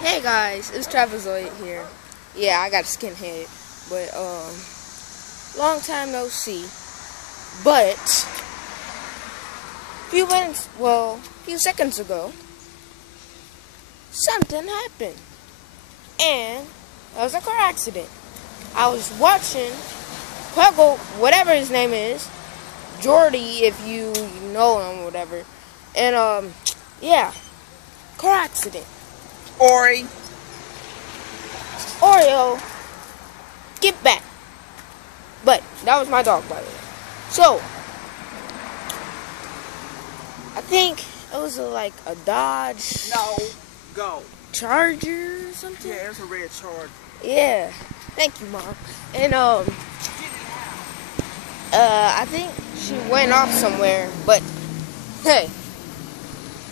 Hey guys, it's Trapezoid here. Yeah, I got a skinhead, but long time no see. But few seconds ago, something happened, and it was a car accident. I was watching Puggle, whatever his name is, Jordy, if you know him, whatever, and yeah, car accident. Oreo, get back. But that was my dog, by the way. So, I think it was like a Dodge Charger or something. Yeah, it's a red Charger. Yeah. Thank you, Mom. And I think she went off somewhere, but hey,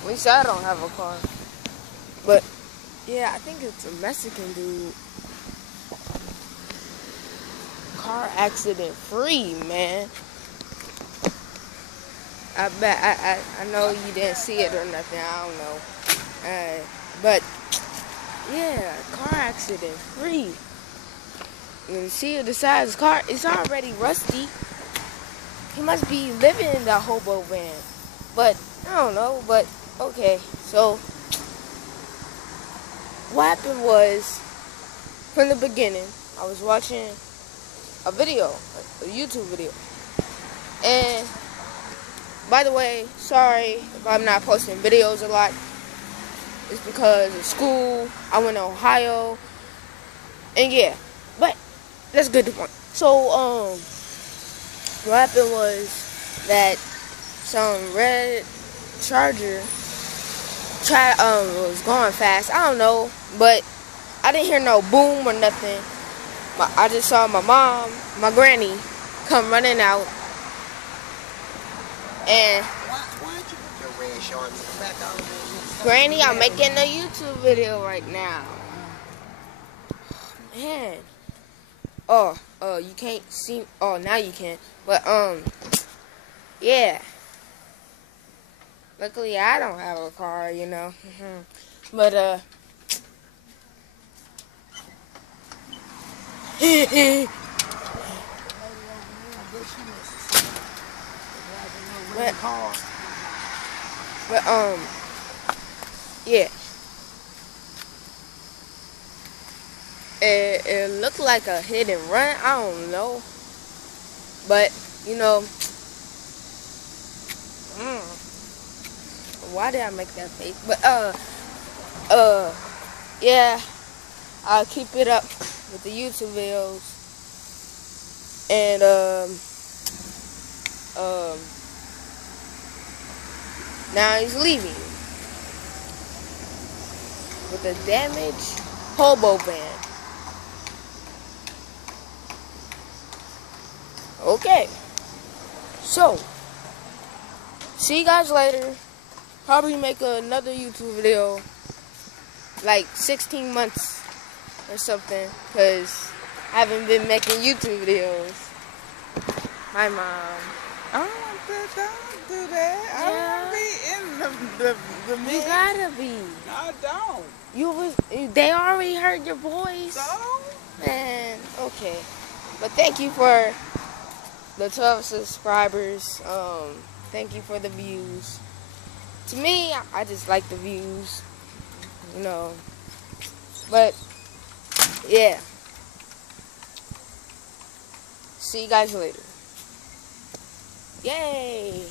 at least I don't have a car. But yeah, I think it's a Mexican dude. Car accident free, man. I bet I know you didn't see it or nothing. I don't know. But yeah, car accident free. You see the side of his car, it's already rusty. He must be living in that hobo van. But I don't know, but okay. So what happened was, from the beginning, I was watching a video, a YouTube video. And by the way, sorry if I'm not posting videos a lot. It's because of school. I went to Ohio. And yeah, but let's get to the point. So, what happened was that some red Charger was going fast. I don't know, but I didn't hear no boom or nothing. I just saw my mom, my granny, come running out. And Why'd you put your red Charger back on? Granny, I'm making a YouTube video right now. Man. Oh, you can't see. Oh, now you can. But yeah. Luckily, I don't have a car, you know. But but yeah. It looked like a hit and run. I don't know. But, you know, why did I make that face? But, yeah, I'll keep it up with the YouTube videos. And, now he's leaving with a damaged hobo van. Okay, so see you guys later. Probably make another YouTube video like 16 months or something, because I haven't been making YouTube videos. Hi, Mom. I don't want that. Don't do that. Yeah. I don't want to be in the You mix. gotta be. I don't. They already heard your voice. So? Man, okay. But thank you for the 12 subscribers. Thank you for the views. To me, I just like the views, you know. But yeah, see you guys later. Yay!